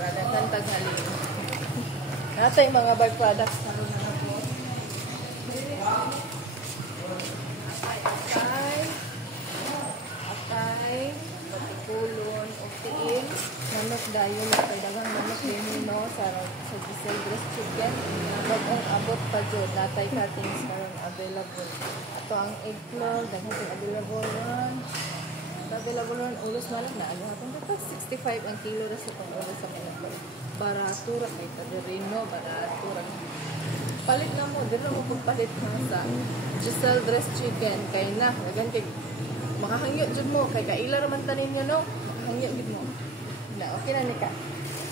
para daghan taghalin. Natay mga byproducts karon na nato. Atay, patipulon, o tiing, manok dayon, kay daghang manok din no sa Giselle Dress Chicken. Bagong abot pa jud, natay cuttings karon available. Ato ang eggplant, daghang available ron. Available ron ulos na lang na ano atong dito 65 ang kilo ra sa tong ulos sa Manila. Barato ra kay tadirino, barato ra. Palit na mo, dili mo palit na sa Giselle Dress Chicken kay na dagan kay makahangyo jud mo kay kaila ra man tanin niyo no. Makahangyo gid mo. Na okay na ni ka.